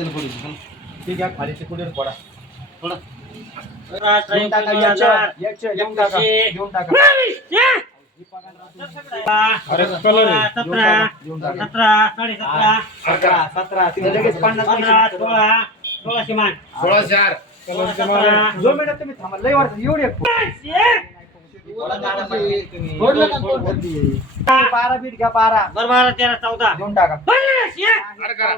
ठीक आहे खाली चिकुडीवर पडा सतरा, घेऊन टाका दोन याच्या- हजार. याच्या घेऊन टाका. एकवीसशे. घेऊन टाका. अरे कलर आहे. सतरा घेऊन टाका सतरा साडे सतरा. सतरा सतरा. तिथे लगेच पन्नास पंधरा पैसे देतो. सोळा सोळाशे मान. सोळा चार. दोन मिनिटं तुम्ही थांबा. लय वाटतं एवढे बारा बीट घ्या बारा बरं बारा तेरा चौदा घेऊन टाका पन्नास ये. अरे करा.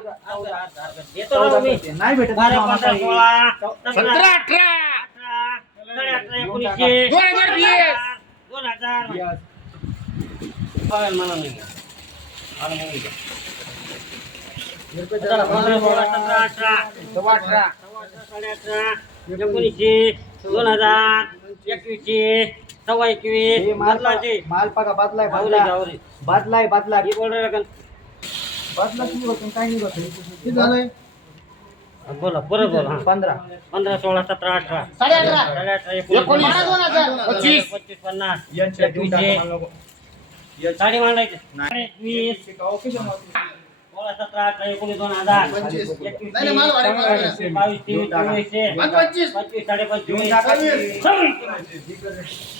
येतो ना मी. नाही भेटत बारा मामा पंधरा काही. सोळा सतरा सतरा अठरा अठरा साडे अठरा एकोणीसशे दोन हजार वीस. दोन हजार Yes. बघायला मला नाही मला नाही घ्या. सतरा, पंधरा सोळा सतरा अठरा सव्वा अठरा साडे अठरा एकोणीसशे दोन हजार एकवीसशे सव्वा एकवीस हे माल बदलाचे माल बघा बदलाय आवरे बदला. आवरे बदलाय बदला ही बोल रे का? बदला किती होतो काय नाही होत? किती झालंय? बोला परत बोला. हा. पंधरा. पंधरा सोळा सतरा अठरा. साडे अठरा. साडे अठरा एकोणीस. एकोणीस. पंचवीस. पंचवीस पन्नास. यांच्या देऊन टाका एकवीसशे मला नको. साडी मांडायचे. वीस सोळा सतरा अठरा एकोणीस दोन हजार. पंचवीस. नाही, नाही, माल. बावीस तेवीस पंचवीस. देऊन टाका. सव्वीस.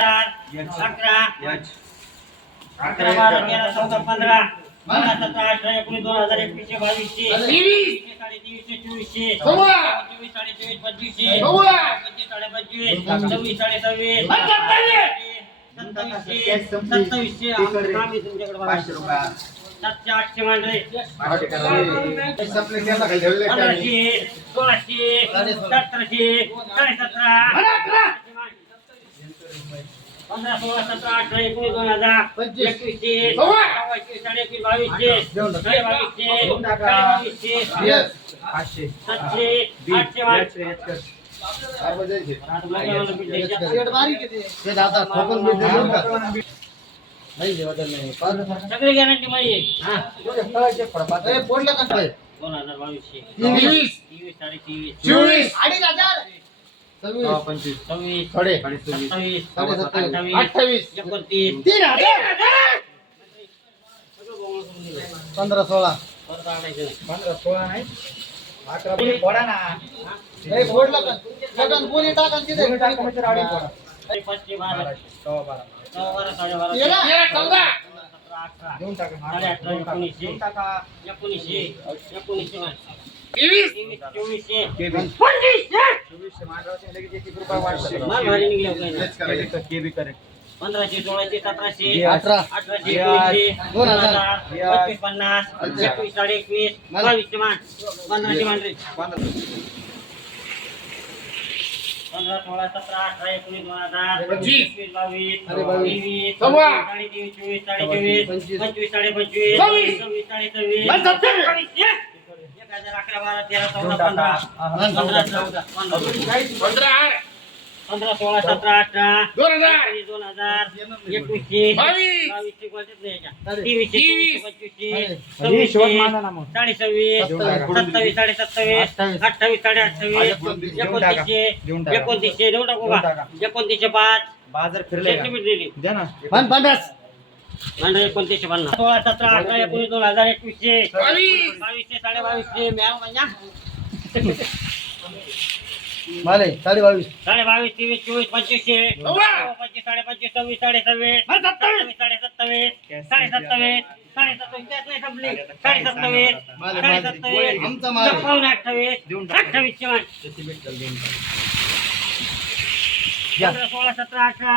चार अकरा अकरा बारा तेरा चौदा पंधरा पंधरा सतरा अठरा एकोणीस दोन हजार एकवीसशे बावीसशे तेवीस. साडे तेवीसशे चोवीसशे. चोवीस साडे चोवीस पंचवीसशे. पंचवीस साडे पंचवीस सव्वीस साडे सव्वीस सत्तावीसशे सत्तावीसशे आम्ही तुमच्याकडे पाचशे. रुपये सातशे आठशे का? पंधराशे सोळाशे सतराशे साडे सतरा पंधरा सोळा सतरा अठरा एकोणीस दोन हजार एकवीसशे सव्वा. सव्वा एकवीस साडे एकवीस बावीसशे बावीसशे सातशे आठशे. सगळी गॅरंटी माहिती हा. दोन हजार बावीसशे तेवीस. तेवीस साडे तेवीस चोवीस सव्वा पंचवीस. सव्वीस. साडे सत्तावीस. साडे सत्तावीस. अठ्ठावीस अठ्ठावीस. एकोणतीस. तीन हजार. पंधरा सोळा. परत आणायचं. नाही. पंधरा सोळा नाही. अकरा बोली फोडा ना. बोली टाका म्हणजे राडी फोडा. साडे पाचशे बारा. सव्वा बारा. सव्वा बारा साडे बारा. तेरा चौदा. सतरा अठरा. देऊन टाका साडे अठरा एकोणीसशे. देऊन टाका. एकोणीसशे. एकोणीसशे पंधराशे सोळाशे सतराशे अठरा. अठराशे दोन हजार. पन्नास एकवीस साडे एकवीस बावीसशे मान पंधराशे पंधरा सोळा सतरा अठरा एकोणीस दोन हजार. एकवीस बावीस. तेवीस. साडे तेवीस चोवीस साडे चोवीस पंचवीस. साडे पंचवीस सव्वीस. सव्वीस साडे सव्वीस अकरा बारा तेरा चौदा देऊन टाका. पंधरा पंधरा चौदा पंधरा पंधरा आठ पंधरा सोळा सतरा अठरा दोन हजार दोन हजार एकवीसशे बावीस. बावीसशे. तेवीसशे तेवीस. पंचवीसशे. साडे सव्वीस. सत्तावीस साडे सत्तावीस अठ्ठावीस. साडे अठ्ठावीस. एकोणतीसशे. एकोणतीसशे देऊन टाकू का. एकोणतीसशे पाच बाजार फिरले का? म्हणजे एकोणतीसशे पन्नास. सोळा सतरा अठरा एकोणीस दोन हजार एकवीसशे. बावीस. बावीसशे साडे बावीसशे माले साडे बावीस साडे बावीस तेवीस चोवीस पंचवीसशे. पंचवीस साडे पंचवीस सव्वीस साडे सव्वीस सत्तावीस. साडे सत्तावीस साडे सत्तावीस साडे सत्तावीस त्यात नाही संपली. साडे सत्तावीस साडे सत्तावीस. पावणे अठ्ठावीस. अठ्ठावीसशे मान सोळा सतरा अठरा.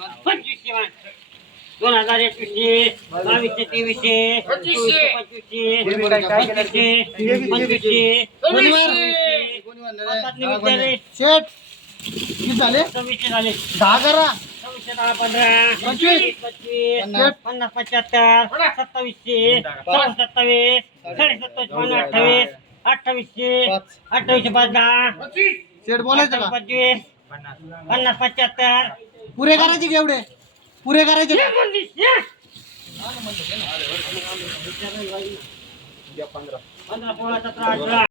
दोन हजार एकवीसशे बावीसशे तेवीसशे चोवीसशे पंचवीसशे पंचवीसशे पंचवीसशे. सव्वीसशे पाच निमित्त रे. शेठ. किती झाले? सव्वीसशे झाले. दहा करा. सव्वीसशे दहा पंधरा. पंचवीस. पंचवीस. पन्नास. पंच्याहत्तर सत्तावीसशे. सत्तावीस. साडे सत्तावीस पन्नास अठ्ठावीस. अठ्ठावीसशे. अठ्ठावीसशे पाच दहा. शेठ बोलायचं पंचवीस. पन्नास पंच्याहत्तर पुरे करायचे एवढे? पुरे करायचे का? पंधरा